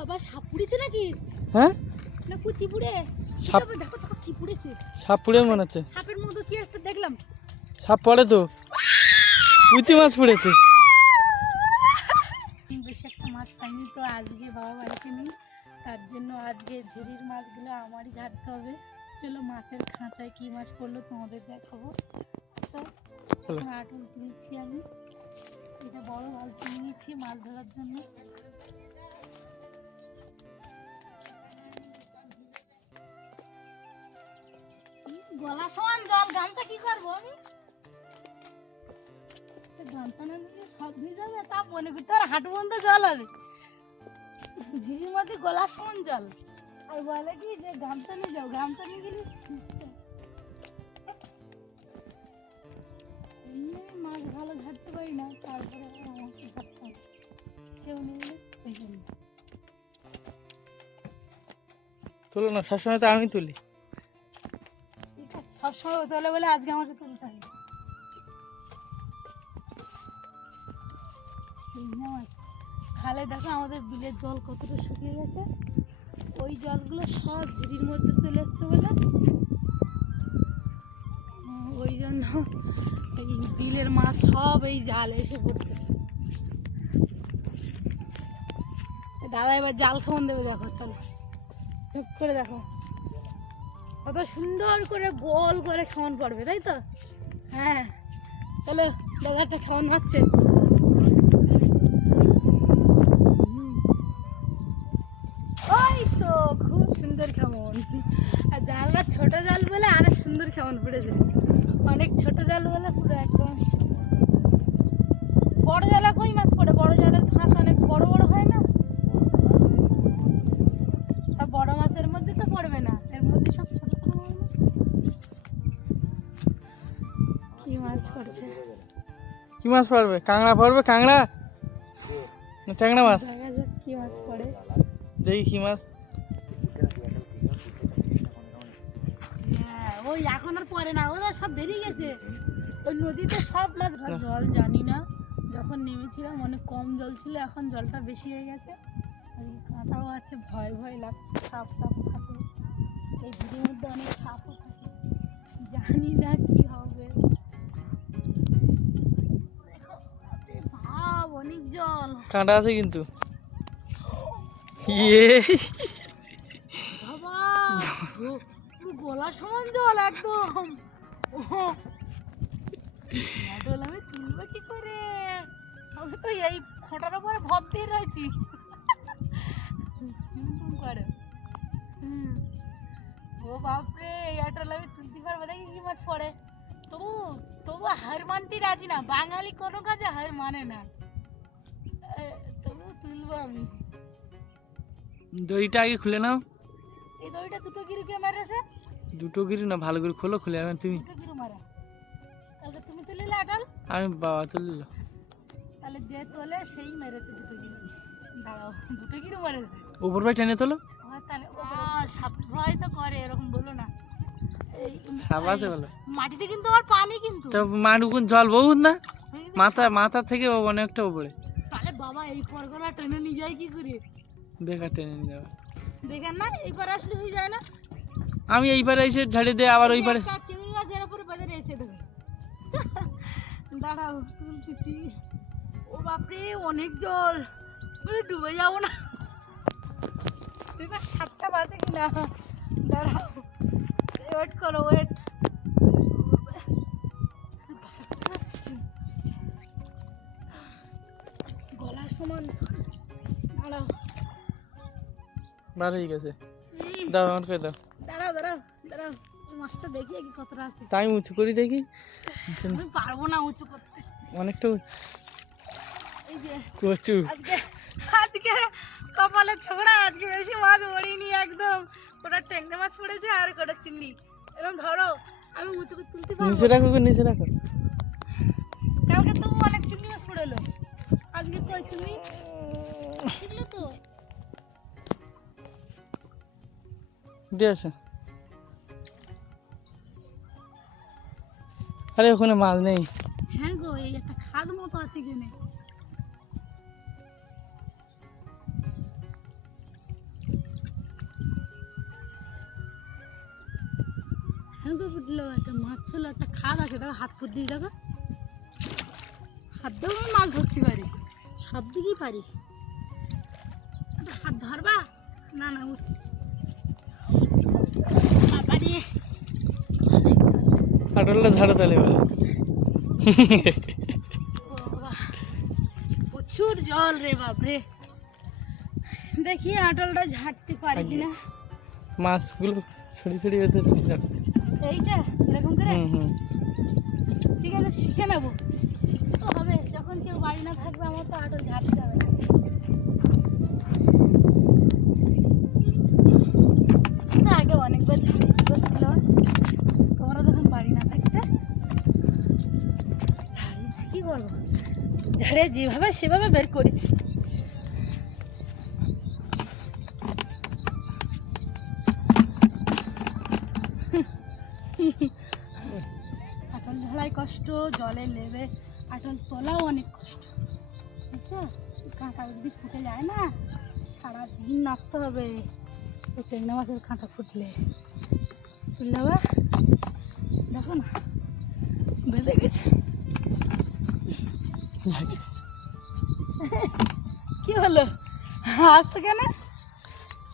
বাবা সাপ পুড়েছে নাকি? হ্যাঁ? না কুচি পুড়ে। সাপ দেখো দেখো কি পুড়েছে। সাপ পুড়ে মনে হচ্ছে। সাপের মতো কি একটা দেখলাম? সাপ পড়ে তো। পুঁচি মাছ পড়েছে। বেশি একটা মাছ পাইনি তো আজকে বাবা বাড়িতে নেই। তার জন্য আজকে ঝিরির মাছগুলো আমারই ঝাড়তে হবে। চলো মাছের খাঁচায় কি মাছ পড়ল তোমাদের দেখাবো। আচ্ছা চলো। আটল তুলছি আমি। এটা বড় বালতি নিয়েছি মাছ ধরার জন্য। গলা সমান জল, গামছা কি করব আমি? সব তা মনে আর হাঁটু জল হবে। গলা সমান জল। আর বলে যে গামছা নিয়ে যাও, গামছা নিয়ে গেলে মাছ ভালো ঝাড়তে পারি না, তারপরে কেউ তুলো না, সবসময় তো আমি তুলি। সবসময় তোলে বলে আজকে আমাকে তুলতে হবে খালে দেখো আমাদের বিলের জল কতটা শুকিয়ে গেছে। ওই জলগুলো সব ঝিরির মধ্যে চলে এসছে বলে। ওই জন্য এই বিলের মাছ সব এই জাল এসে পড়তেছে। দাদা এবার জাল খাওয়ান দেবে, দেখো, চলো। চুপ করে দেখো। কত সুন্দর করে গোল করে খাওয়ান পড়বে, তাই তো? হ্যাঁ চলো, দাদাটা খাওয়ান হচ্ছে। ওই তো, খুব সুন্দর কেমন আর জানলা ছোট জাল বলে অনেক সুন্দর কেমন পড়েছে। অনেক ছোট জাল বলে পুরো একদম। বড় জালে কই মাছ পড়ে? বড় জালের মাছ পড়ছে। কি মাছ পড়বে? কাঁকড়া পড়বে? কাঁকড়া? না ট্যাংরা মাছ? কি মাছ পড়ে। দেখি কি মাছ। হ্যাঁ ওই এখন আর পড়ে না। ওরা সব বেরিয়ে গেছে। ওই নদীতে সব মাছ জল জানি না। যখন নেমেছিলাম অনেক কম জল ছিল। এখন জলটা বেশি হয়ে গেছে। এই কাঁটাও আছে। ভয় ভয় লাগছে। সাপ সাপ থাকে। এই ভিড়ের মধ্যে অনেক সাপও থাকে। জানি না কি হবে। অনেক জল। কাঁটা আছে কিন্তু। ইয়ে। বাবা গলা সমান জল একদম। মডেল আমি তুলবো কি করে? আমি তো এই ফোটার উপরে ভর দিয়ে রয়েছি। চুমচুম করে। ও বাপরে এই আটল আমি তুলতে পারব দেখি কি মাছ পড়ে। তবু তবু হার মানতে রাজি না। বাঙালি কোনো কাজে হার মানে না। আমি। দড়িটা আগে খুলে নাও। এই দড়িটা দুটো গিরুকে মেরেছে? দুটো গিরি না ভালো করে খোলো খুলে আমি তুমি। দুটো গিরু মারা। তাহলে তুমি লাটাল আমি বাবা তাহলে যে তোলে সেই মেরেছে দুটো গিরু। দাঁড়াও দুটো গিরু মেরেছে। উপর ভাই টেনে তোলো। সাপ ভয় তো করে এরকম বলো না। সাপ আছে বলো। মাটিতে কিন্তু আমার পানি কিন্তু। তো জল বহুত না? মাথা মাথা থেকে অনেকটা উপরে। তাহলে বাবা এই পরগলা ট্রেনে নিয়ে যায় কি করে? বেকার টেনে নিয়ে যাবে। দেখেন না এই পারে আসলে হয়ে যায় না। আমি এইবারে এসে ঝাড়ি দিয়ে আবার ওই এই পারে চিংড়ি মাছ এর উপরে বেঁধে রয়েছে দেখো দাঁড়াও তুলতেছি। ও বাপরে অনেক জল। বলে ডুবে যাব না। এবার সাতটা বাজে কিনা। দাঁড়াও ওয়েট করো ওয়েট সমান দাঁড়াও। হয়ে গেছে। দাও আমার করে দাও। দাঁড়াও দাঁড়াও দাঁড়াও। মাছটা দেখি কি কতটা আছে। তাই উঁচু করি দেখি। আমি পারব না উঁচু করতে। অনেকটা। এই যে কচু। আজকে আজকে কপালে ছোড়া আজকে বেশি মাছ পড়িনি একদম। ওটা ট্যাংরা মাছ পড়েছে আর কটা চিংড়ি। এরকম ধরো আমি উঁচু করে তুলতে পারব। নিচে রাখো নিচে রাখো। কালকে তবু অনেক চিংড়ি মাছ পড়েলো। আজকে কই তুমি তো? আরে ওখানে মাছ নেই। হ্যাঁ গো এই একটা খাদ মতো আছে এখানে। হ্যাঁ গো একটা মাছ ছিল একটা খাদ আছে। হাত ফুট দিয়ে দেখো হাত দেবো মাছ ধরতে পারি। সব দিকেই পারি। হাত ধরবা? না না বাবারে। আটলটা ঝাড়ো তাহলে বলে প্রচুর জল রে বাপরে। দেখি আটলটা ঝাড়তে পারি কিনা। মাছগুলো ছড়ি ছড়ি হতে এইটা এরকম করে? ঠিক আছে শিখে নেব শিখতে তো হবে যখন কেউ বাড়ি না থাকবে আমার তো ঝাড়তে হবে না। আগে অনেকবার তোমরা বাড়ি না থাকতে কি ঝাড়ে যেভাবে সেভাবে বের করেছি। ঝাড়াই কষ্ট, জলে নেবে। আটল তোলাও অনেক কষ্ট বুঝছ? কাঁটা যদি ফুটে যায় না সারাদিন নাচতে হবে। ওই টেংনা মাছের কাঁটা ফুটলে। ফুটলে বা দেখো না বেঁধে গেছে। কি হলো? আসতে কেন?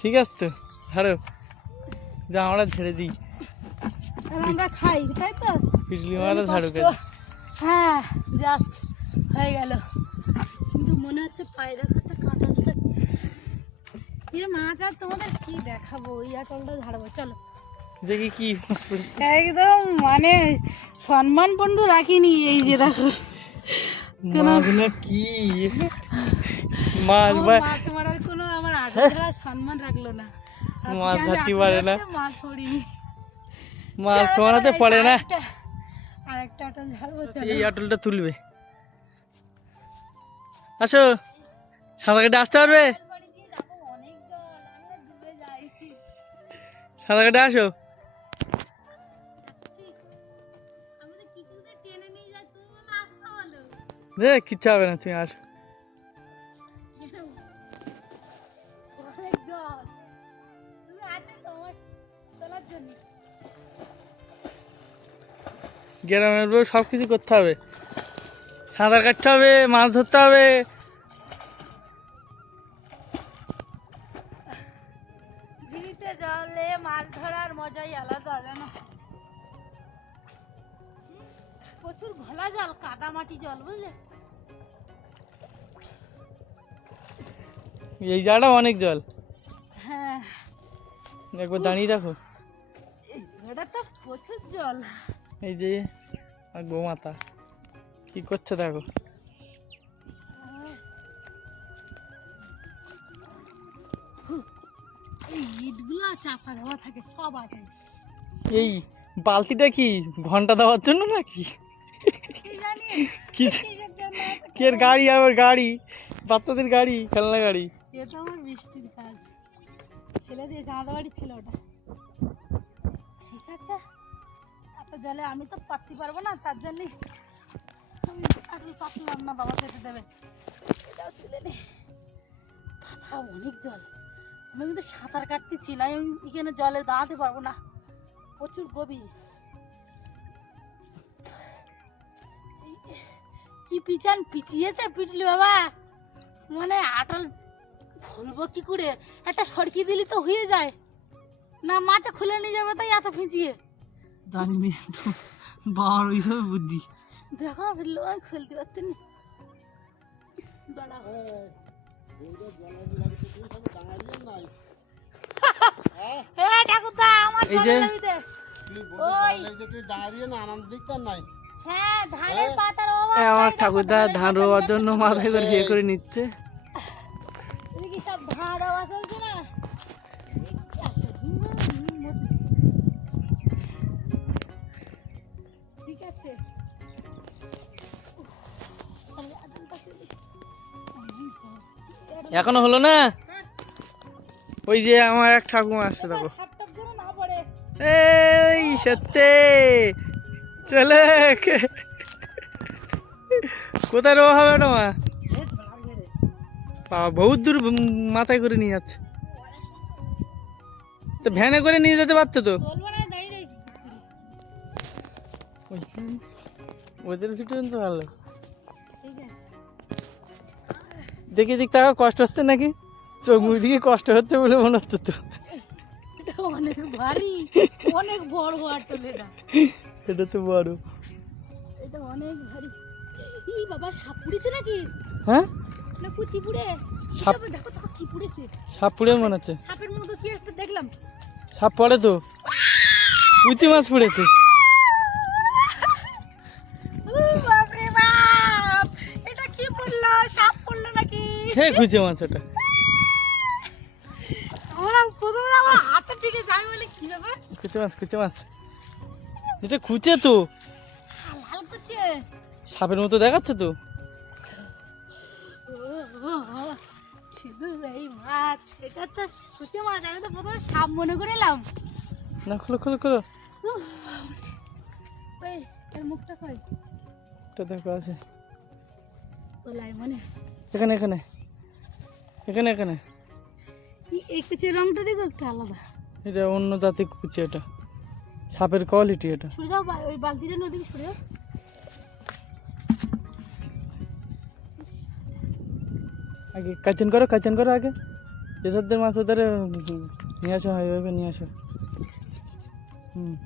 ঠিক আছে তো ঝাড়ো যা আমরা ছেড়ে দিই। আমরা খাই তাই তো? পিছলি মারা ঝাড়ু কষ্ট। হ্যাঁ জাস্ট হয়ে গেল। কিন্তু মনে হচ্ছে পায়রা কাটা কাঁটাটা এ মাছ আর তোমাদের কি দেখাবো? ওই আটলটা ঝাড়বো চলো। দেখি কি একদম মানে সম্মান বন্ধু রাখিনি এই যে দেখো। কি? মাছ মাছ। মারার কোনো আমার সম্মান রাখল না। মাছ ধরতে পারে না। মাছ মাছ পড়ে না। আর একটা আটল ঝাড়বো চলো। এই আটলটা তুলবে। আসো সাঁতার কেটে আসতে পারবে? সাঁতার কেটে আসো। কিচ্ছু হবে না তুমি আসো তোমার তোলার জন্য। গ্রামের বউ সব কিছু করতে হবে। সাঁতার কাটতে হবে মাছ ধরতে হবে। জলে মাছ ধরার মজাই আলাদা জানো? প্রচুর ঘোলা জল কাদা মাটি জল বুঝলে? এই জায়গাটা অনেক জল। হ্যাঁ। একবার দাঁড়িয়ে দেখো। এই জায়গাটা তো প্রচুর জল। এই যে গোমাতা কি করছে দেখো? এই চাপা দেওয়া থাকে সব আটাই এই বালতিটা কি ঘণ্টা দেওয়ার জন্য নাকি? কি এর গাড়ি? আবার গাড়ি? বাচ্চাদের গাড়ি খেলনা গাড়ি। এটা আমার বৃষ্টির কাজ। ছেলে দিয়ে চাঁদা বাড়ি ছিল ওটা। ঠিক আছে। জলে আমি তো পারতে পারব না, তার জন্যই আমি আর পাতলাম না বাবা খেতে দেবে। এটাও তুলে নে। বাবা, অনেক জল। আমি কিন্তু সাঁতার কাটতেছি না, আমি এখানে জলে দাঁড়াতে পারব না। প্রচুর গভীর। কি পিচান পিচিয়েছে পিটলি বাবা? মানে আটাল খুলবো কি করে? একটা সরকি দিলি তো হয়ে যায়। না মাছে খুলে নিয়ে যাবে তাই এত জানি নি বাবার ওইভাবে বুদ্ধি। দেখো ফিরলো আমি খুলতে পারতেন এই যে-। ওই হ্যাঁ আমার তাই ঠাকুরদা ধান রোয়ার জন্য মাথায় করে ইয়ে করে নিচ্ছে। সব ধান রোয়া চলছে না? এখনও হলো না? ওই যে আমার এক ঠাকুমা আসছে দেখো। না এই সত্যি। চলে কোথায় রোয়া হবে ওটা মা? বাবা বহুত দূর মাথায় করে নিয়ে যাচ্ছে। তো ভ্যানে করে নিয়ে যেতে পারতো তো? না ওদের ভিডিও তো ভালো। দেখি দিক টাকা কষ্ট হচ্ছে নাকি? চোখ মুখ দিকে কষ্ট হচ্ছে বলে মনে হচ্ছে তো। অনেক ভারী অনেক বড় আটল এটা। এটা তো বড়। এটা অনেক ভারী। বাবা সাপ পুড়েছে নাকি? হ্যাঁ? না কুচি পুড়ে। সাপ- দেখো দেখো কি পুড়েছে। সাপ পুড়ে মনে হচ্ছে। সাপের মতো কি একটা দেখলাম। সাপ পড়ে তো। কুচি মাছ পড়েছে উ বাপরে বাপ এটা কি পড়ল সাপ পড়ল নাকি হে কুচি মাছ ওটা মাছ মাছ এটা তো। সাপের মতো দেখাচ্ছে তো। শুধু এই মাছ এটা তো মাছ আমি তো প্রথমে সাপ মনে করে এলাম। না খোলো খোলো খোলো। ওই এর মুখটা কই? দেখো আছে। ওলাই মনে এখানে এখানে। এখানে এখানে। এই- কুচের রংটা দেখো একটু আলাদা। এটা অন্য জাতি কুচি এটা। সাপের কোয়ালিটি এটা। সরে যাও ওই বালতিটা নদীকে সরে যাও। আগে কাচন করো কাচন করো আগে। যেধার মাছ ওদের নিয়ে আসো এইভাবে নিয়ে আসো। হুম।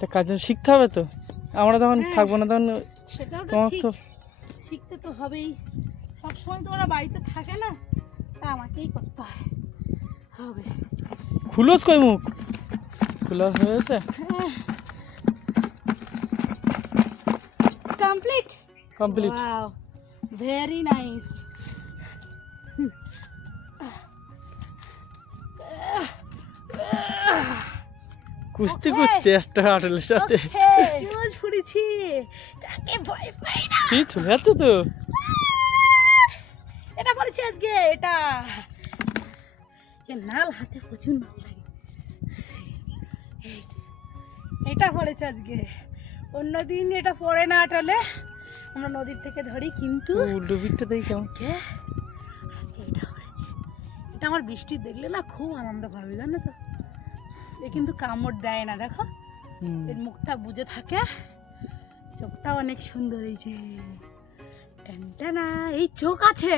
তো কাজে শিখতে হবে তো? আমরা যখন হ্যাঁ। থাকব না তখন সেটাও তো তোমার ঠিক। তো শিখতে তো হবেই। সবসময় তো ওরা বাড়িতে থাকে না তা আমাকেই করতে হয়। হবে। খুলোস কই মুখ? খোলা হয়েছে complete complete wow very nice কুস্তি. করতে একটা আটলের সাথে। ওকে রোজ কি চলে যাচ্ছে তো এটা পড়েছে আজকে এটা। নাল হাতে প্রচুর নাল লাগে। এটা পড়েছে আজকে। অন্য দিন এটা পড়ে না আটালে আমরা নদীর থেকে ধরি কিন্তু পিঠটা দেখি কেমন। আজকে এটা পড়েছে। এটা আমার বৃষ্টি দেখলে না খুব আনন্দ পাবে জানো তো? এ কিন্তু কামড় দেয় না দেখো। এর মুখটা বুঝে থাকে। চোখটা অনেক সুন্দর এই যে। টানটানা এই চোখ আছে।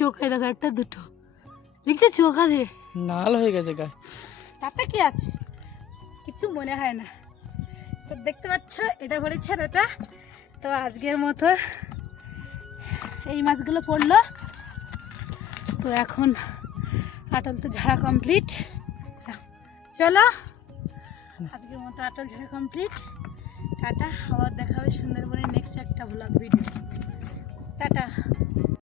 চোখে দেখো একটা দুটো। দেখছ চোখ আছে। নাল হয়ে গেছে গায়ে। তাতে কি আছে? কিছু মনে হয় না। তো দেখতে পাচ্ছ এটা আর এটা তো আজকের মতো এই মাছগুলো পড়ল। তো এখন আটল তো ঝাড়া কমপ্লিট চলো আজকের মতো আটল ঝাড়া কমপ্লিট টাটা আবার দেখা হবে সুন্দরবনের নেক্সট একটা ব্লগ ভিডিও টাটা।